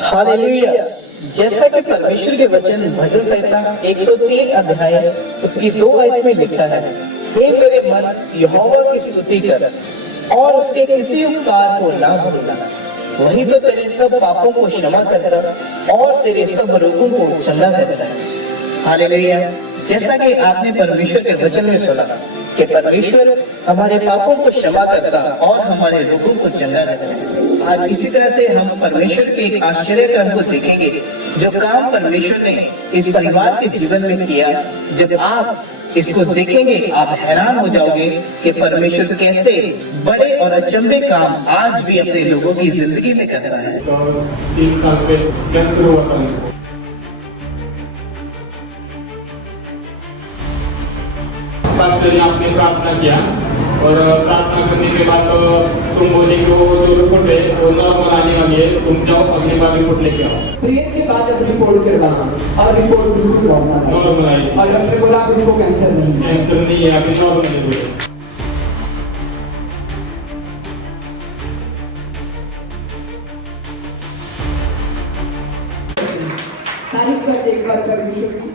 Hallelujah. जैसा कि परमेश्वर के वचन भजन संहिता 103 अध्याय उसकी 2 आयत में लिखा है, हे मेरे मन यहोवा की स्तुति कर और उसके किसी उपकार को ना भूलना, वही तो तेरे सब पापों को क्षमा करता और तेरे सब रोगों को चंगा करता है। हालेलुया। जैसा कि आपने परमेश्वर के वचन में सुना कि परमेश्वर हमारे पापों को क्षमा करता और हमारे रोगों को चंगा करता है। आज इसी तरह से हम परमेश्वर के एक आश्चर्य कर्म को देखेंगे, जो काम परमेश्वर ने इस परिवार के जीवन में किया। जब आप इसको देखेंगे आप हैरान हो जाओगे कि परमेश्वर कैसे बड़े और अचंभे काम आज भी अपने लोगों की जिंदगी में करता है। 3 साल पे कैंसर हुआ था उनको। पास्टर आपने प्रार्थना किया और प्रार्थना करने के बाद तुम बोले कि वो जो रिपोर्ट है वो नॉर्मल आने वाली है, तुम जाओ अगली बार रिपोर्ट लेके आओ। प्रेयर के बाद जब रिपोर्ट करवाया और रिपोर्ट बिल्कुल नॉर्मल आई और डॉक्टर बोला अब इनको कैंसर नहीं है। कैंसर नहीं है, अभी नॉर्मल है। तारीफ करते एक बार परमेश्वर की।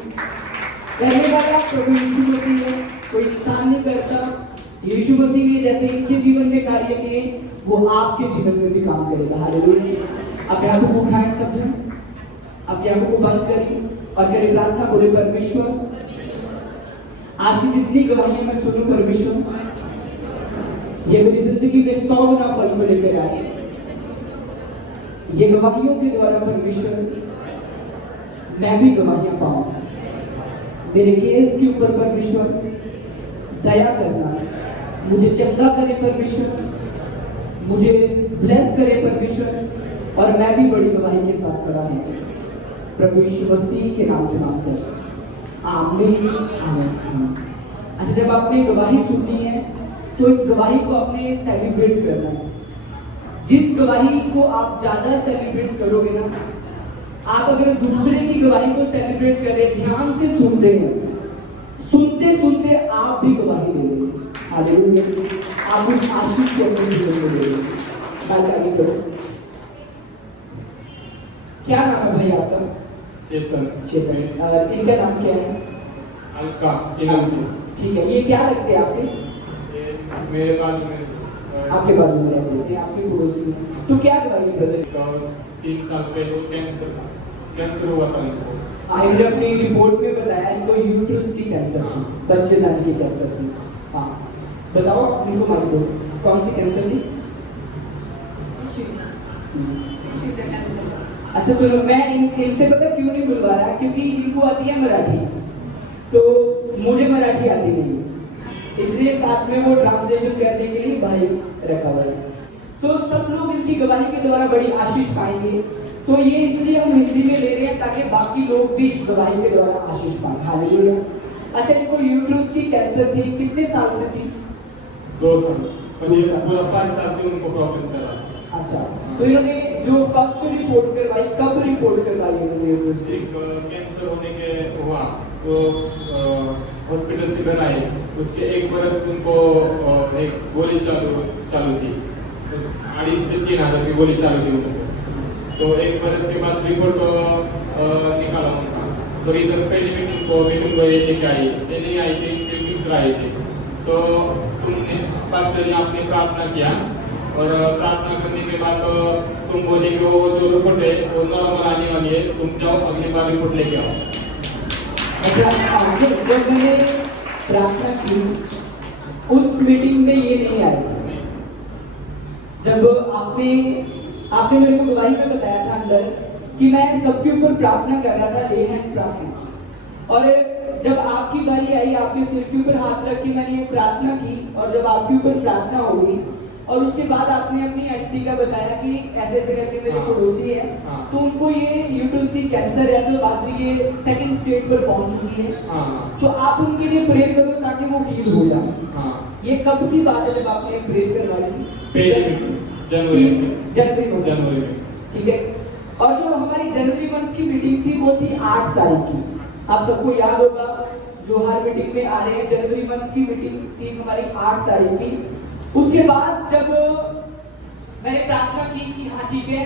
पहले वाला प्रभु यीशु मसीह है, कोई इंसान नहीं करता। यीशु मसीह ने जैसे इनके जीवन में कार्य किए वो आपके जीवन में भी काम करेगा। हालेलुया। अपने आंखों को उठाएं सब जन, अपनी आंखों को बंद करिए और करें प्रार्थना। बोले परमेश्वर आज की जितनी गवाहियां मैं सुनूं परमेश्वर, ये मेरी जिंदगी में 100 गुना फल को लेकर आए। ये गवाहियों के द्वारा परमेश्वर मैं भी गवाहियां पाऊं। मेरे केस के ऊपर परमेश्वर दया करना, मुझे चंगा करे परमेश्वर, मुझे ब्लेस करे परमेश्वर और मैं भी बड़ी गवाही के साथ खड़ा हूं। प्रभु यीशु मसीह के नाम से मांगते आमीन आमीन। अच्छा, जब आपने गवाही सुननी है तो इस गवाही को आपने सेलिब्रेट करना है। जिस गवाही को आप ज्यादा सेलिब्रेट करोगे ना, आप अगर दूसरे की गवाही को सेलिब्रेट कर रहे, ध्यान से सुन रहे हैं, सुनते सुनते आप भी गवाही ले लेंगे। हालेलुया। आप उस आशीष को अपने जीवन में ले लेंगे। बात करो, क्या नाम है भाई आपका? चेतन। चेतन। और इनका नाम क्या है? अलका इनम। ठीक है। ये क्या लगते हैं आपके? मेरे बाजू में आपके बाजू में रहते हैं, आपके पड़ोसी। तो क्या गवाही ब्रदर? 3 साल पहले कैंसर हुआ था इनको। इन्होंने अपनी रिपोर्ट में बताया इनको यूट्रस की कैंसर थी, बच्चेदानी की कैंसर थी। हाँ बताओ इनको मालूम कौन सी कैंसर थी? अच्छा सुनो, मैं इनसे पता क्यों नहीं बुलवा रहा, क्योंकि इनको आती है मराठी, तो मुझे मराठी आती नहीं, इसलिए साथ में वो ट्रांसलेशन करने के लिए भाई रखा हुआ है। तो सब लोग इनकी गवाही के द्वारा बड़ी आशीष पाएंगे। तो ये इसलिए हम हिंदी में ले रहे हैं ताकि बाकी लोग भी इस गवाही के द्वारा आशीष पाएं। हालेलुया। अच्छा, इनको यूट्रस की कैंसर थी, कितने साल से थी? 2 साल। पूरा 5 साल से उनको प्रॉब्लम चला। अच्छा, तो इन्होंने जो फर्स्ट रिपोर्ट करवाई, कब रिपोर्ट करवाई इन्होंने यूट्रस की? कैंसर होने के हुआ तो हॉस्पिटल से घर आए, उसके 1 बरस उनको एक गोली चालू थी, 2.5 से 3 हज़ार की गोली चालू थी उनको। तो 1 बरस के बाद रिपोर्ट निकाला उनका। तो इधर पहली मीटिंग को लेके आई, ये नहीं आई थी, फिर मिस्टर आए थे। तो तुमने पास्टर ने आपने प्रार्थना किया और प्रार्थना करने के बाद तुम बोले कि वो जो रिपोर्ट है वो नॉर्मल आने वाली है, तुम जाओ अगली बार रिपोर्ट लेके आओ। जब मैंने प्रार्थना की उस मीटिंग में ये नहीं आए। जब आपने मेरे को गवाही में बताया था अंदर कि मैं सबके ऊपर प्रार्थना कर रहा था, ले हैंड प्रार्थना, और जब आपकी बारी आई आपके सिर के ऊपर हाथ रख के मैंने ये प्रार्थना की, और जब आपके ऊपर प्रार्थना हो गई और उसके बाद आपने अपनी आंटी का बताया कि ऐसे ऐसे करके मेरे पड़ोसी है, तो उनको ये यूट्रस की कैंसर है, तो आज ये 2nd स्टेज पर पहुंच चुकी है। तो आप उनके लिए प्रे करो ताकि वो हील हो जाए। ये कब की बात है जब आपने प्रे करवाई थी? जनवरी में। ठीक है। और जो हमारी जनवरी मंथ की मीटिंग थी वो थी 8 तारीख की। आप सबको याद होगा जो हर मीटिंग में आ रहे हैं, जनवरी मंथ की मीटिंग थी हमारी 8 तारीख की। उसके बाद जब मैंने प्रार्थना की कि हाँ ठीक है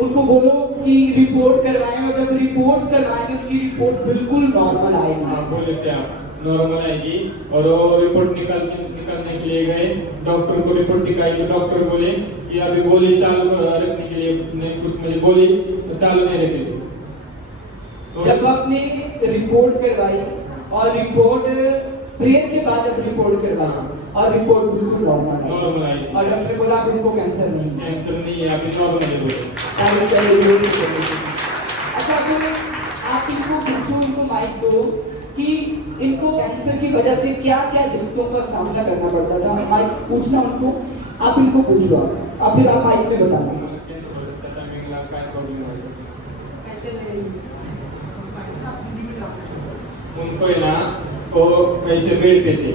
उनको बोलो कि रिपोर्ट करवाएं, और जब रिपोर्ट्स करवाएंगे उनकी रिपोर्ट बिल्कुल नॉर्मल आएगी। हाँ बोले थे आप, नॉर्मल आएगी। और वो रिपोर्ट निकालने के लिए गए, डॉक्टर को रिपोर्ट दिखाई तो डॉक्टर बोले कि अभी गोली चालू रखने के लिए नहीं, कुछ मुझे गोली तो चालू नहीं रखेगी। जब आपने रिपोर्ट करवाई और रिपोर्ट प्रेयर के बाद जब रिपोर्ट करवाई और रिपोर्ट बिल्कुल नॉर्मल आई और डॉक्टर ने बोला इनको कैंसर नहीं है, कैंसर नहीं है, अभी नॉर्मल है बोले। अच्छा आप इनको पूछो, इनको माइक दो कि इनको कैंसर की वजह से क्या क्या दिक्कतों का सामना करना पड़ता था। माइक पूछना उनको, आप इनको पूछो, आप फिर आप माइक में बताना। उनको है ना तो कैसे बेड पे थे,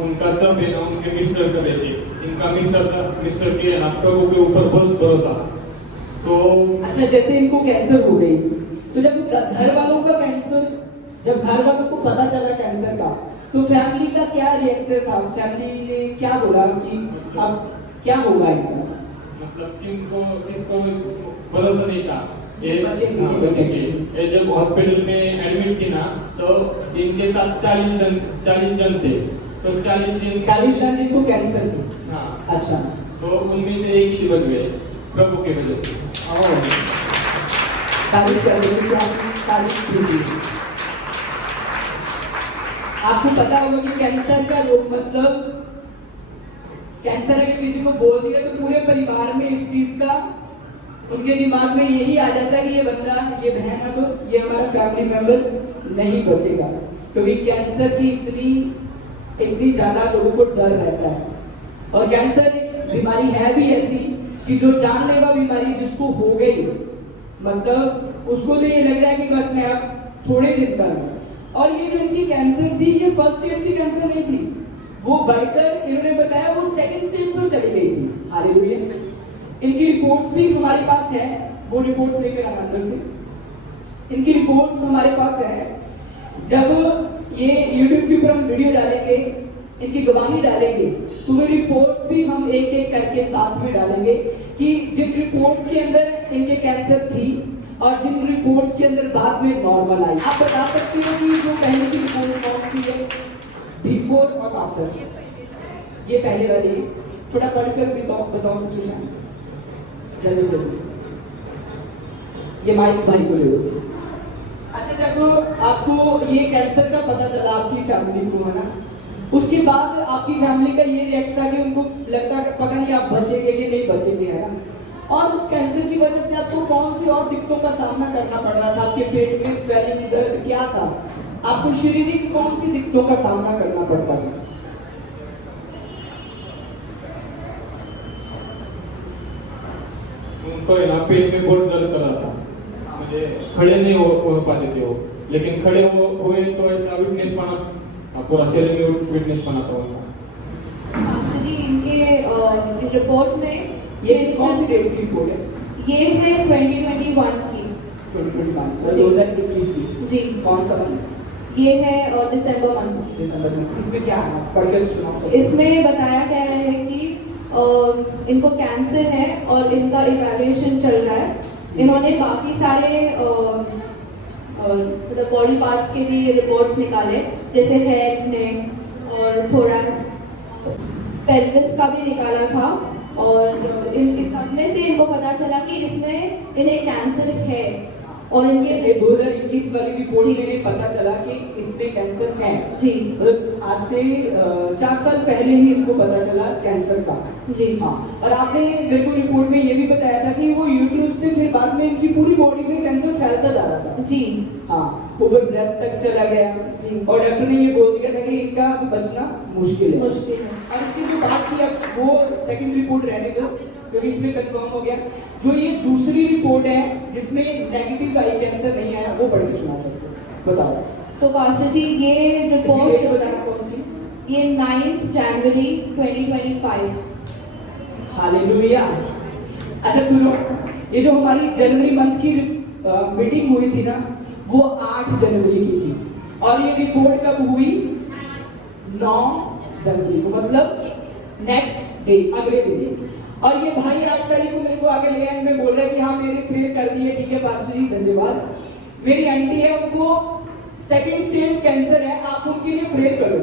उनका सब है ना उनके मिस्टर कर थे, इनका मिस्टर के ना प्रभु के ऊपर बहुत भरोसा। तो अच्छा जैसे इनको कैंसर हो गई, तो जब घर वालों का कैंसर, जब घर वालों को पता चला कैंसर का, तो फैमिली का क्या रिएक्टर था? फैमिली ने क्या बोला कि अब क्या होगा इनका? मतलब इनको इसको भरोसा नहीं था ये बचेंगे। ये जब हॉस्पिटल में एडमिट थी ना तो इनके साथ 40 जन थे, तो 40 जन इनको कैंसर थी। हाँ अच्छा, तो उनमें से एक ही बच गए प्रभु के वजह से। तारीफ कर रहे हैं, तारीफ कीजिए। आपको पता होगा कि कैंसर का रोग मतलब कैंसर अगर किसी को बोल दिया तो पूरे परिवार में इस चीज का उनके दिमाग में यही आ जाता है कि ये बंदा, ये बहन है तो ये हमारा फैमिली मेंबर नहीं बचेगा, क्योंकि कैंसर की इतनी ज्यादा लोगों को डर रहता है। और कैंसर एक बीमारी है भी ऐसी कि जो जानलेवा बीमारी जिसको हो गई, मतलब उसको तो ये लग रहा है कि बस मैं अब थोड़े दिन का हूँ। और ये जो इनकी कैंसर थी, ये फर्स्ट स्टेज की कैंसर नहीं थी, वो बढ़कर इन्होंने बताया वो सेकंड स्टेज पर चली गई थी। हालेलुया। इनकी रिपोर्ट्स भी हमारे पास है, वो रिपोर्ट्स लेकर आना अंदर से। इनकी रिपोर्ट्स हमारे पास है। जब ये YouTube के ऊपर हम वीडियो डालेंगे, इनकी गवाही डालेंगे, तो वो रिपोर्ट्स भी हम एक एक करके साथ में डालेंगे कि जिन रिपोर्ट्स के अंदर इनके कैंसर थी और जिन रिपोर्ट्स के अंदर बाद में नॉर्मल आई। आप बता सकते हो कि जो पहले की रिपोर्ट कौन सी है, बिफोर और आफ्टर? ये पहले वाली, थोड़ा पढ़कर बताओ सिचुएशन जल्दी जल्दी। ये माइक भाई को ले लो। अच्छा जब आपको ये कैंसर का पता चला आपकी फैमिली को, है ना, उसके बाद आपकी फैमिली का ये रिएक्ट था कि उनको लगता कि पता नहीं आप बचेंगे कि नहीं बचेंगे, है ना। और उस कैंसर की वजह से आपको कौन सी और दिक्कतों का सामना करना पड़ रहा था? आपके पेट में स्वेलिंग, दर्द क्या था? आपको शारीरिक कौन सी दिक्कतों का सामना करना पड़ता था? उनको है ना पेट में बहुत दर्द कर रहा था, मुझे खड़े नहीं हो पाते थे वो, लेकिन खड़े हुए तो ऐसा वीकनेस पाना, पूरा शरीर में वीकनेस पाना था उनका। जी इनके रिपोर्ट में ये कौन सी डेट की रिपोर्ट है? ये है 2021 की। 2021 की। जी। कौन सा मंथ? ये है दिसंबर मंथ। दिसंबर में। इसमें क्या है? पढ़कर सुनाओ। इसमें बताया गया है कि इनको कैंसर है और इनका इवैल्यूएशन चल रहा है। इन्होंने बाकी सारे मतलब बॉडी पार्ट्स के भी रिपोर्ट्स निकाले, जैसे हेड, नेक और थोरैक्स, पेल्विस का भी निकाला था। और इन सब में से इनको पता चला कि इसमें इन्हें कैंसर है। और इनके 2021 वाली रिपोर्ट में इन्हें पता चला कि इसमें कैंसर है। जी मतलब आज से 4 साल पहले ही इनको पता चला कैंसर का। जी हाँ। और आपने मेरे को रिपोर्ट में ये भी बताया था कि वो यूट्यूब से फिर बाद में इनकी पूरी बॉडी में कैंसर फैलता जा रहा था। जी हाँ, ऊपर ब्रेस्ट तक चला गया। जी। और डॉक्टर ने ये बोल दिया था कि इनका बचना मुश्किल है। मुश्किल है। और इसकी जो बात की, अब वो सेकंड रिपोर्ट रहने दो क्योंकि इसमें कंफर्म हो गया। जो ये दूसरी रिपोर्ट है जिसमें नेगेटिव आई, कैंसर नहीं आया, वो पढ़ के सुना सकते हो, बताओ। तो पास्टर जी ये रिपोर्ट बताना कौन सी? ये 9 जनवरी 2025। हालेलुया। अच्छा सुनो, ये जो हमारी जनवरी मंथ की मीटिंग हुई थी ना, वो 8 जनवरी की थी। और ये रिपोर्ट कब हुई? 9 जनवरी को, मतलब नेक्स्ट डे, अगले दिन। और ये भाई 8 तारीख को मेरे को आगे ले एंड में बोल रहा है कि हाँ हाँ मेरे प्रेयर कर दिए, ठीक है पास्टर जी धन्यवाद। मेरी आंटी है, उनको सेकंड स्टेज कैंसर है, आप उनके लिए प्रेयर करो।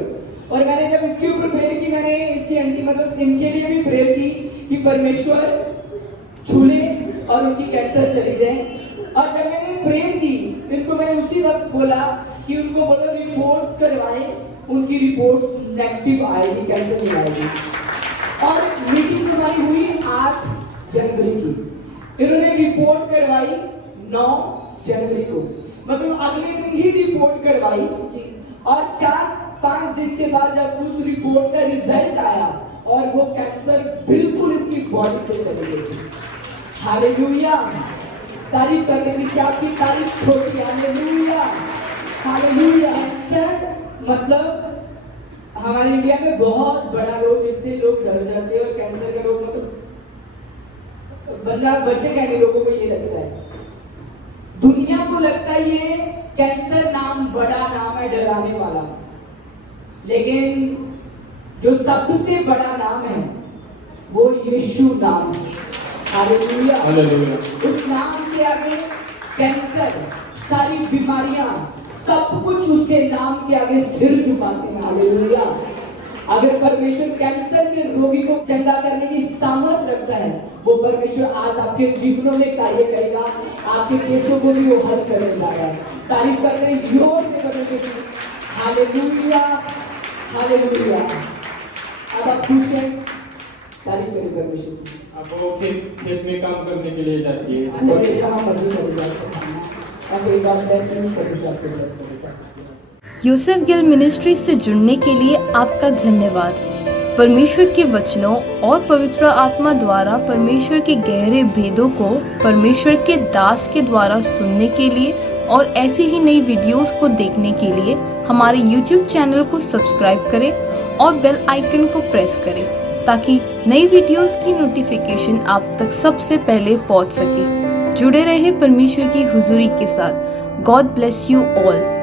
और मैंने जब इसके ऊपर प्रेयर की, मैंने इसकी आंटी मतलब इनके लिए भी प्रेयर की कि परमेश्वर छूले और उनकी कैंसर चली जाए। और जब मैंने प्रेयर की, इनको मैंने उसी वक्त बोला कि उनको बोलो रिपोर्ट्स करवाएं, उनकी रिपोर्ट नेगेटिव आएगी, कैंसर नहीं आएगी। और मीटिंग हमारी हुई 8 जनवरी की, इन्होंने रिपोर्ट करवाई 9 जनवरी को, मतलब अगले दिन ही रिपोर्ट करवाई। और 4-5 दिन के बाद जब उस रिपोर्ट का रिजल्ट आया और वो कैंसर बिल्कुल इनकी बॉडी से चली गई थी। हालेलुया, तारीफ करने की से आपकी तारीफ छोटी। Hallelujah hallelujah. कैंसर मतलब हमारे इंडिया में बहुत बड़ा रोग, जिससे लोग डर जाते हैं। और कैंसर का रोग मतलब बंदा बचेगा नहीं, लोगों को ये लगता है, दुनिया को लगता है ये कैंसर नाम बड़ा नाम है, डराने वाला। लेकिन जो सबसे बड़ा नाम है वो यीशु नाम है। हालेलुया। उस नाम के आगे कैंसर, सारी बीमारियां, सब कुछ उसके नाम के आगे सिर झुकाते हैं। हालेलुया। अगर परमेश्वर कैंसर के रोगी को चंगा करने की सामर्थ रखता है, वो परमेश्वर आज आपके जीवनों में कार्य करेगा, आपके केसों को भी वो हल करने जा रहा है। तारीफ कर रहे हैं जोर से परमेश्वर की। Hallelujah hallelujah. अब आप खुश हैं, तारीफ करें परमेश्वर की। अब वो खेत में काम करने के लिए जाती है। यूसुफ गिल मिनिस्ट्री से जुड़ने के लिए आपका धन्यवाद। परमेश्वर के वचनों और पवित्र आत्मा द्वारा परमेश्वर के गहरे भेदों को परमेश्वर के दास के द्वारा सुनने के लिए और ऐसी ही नई वीडियोस को देखने के लिए हमारे YouTube चैनल को सब्सक्राइब करें और बेल आइकन को प्रेस करें, ताकि नई वीडियोस की नोटिफिकेशन आप तक सबसे पहले पहुंच सके। जुड़े रहे परमेश्वर की हुजूरी के साथ। God bless you all.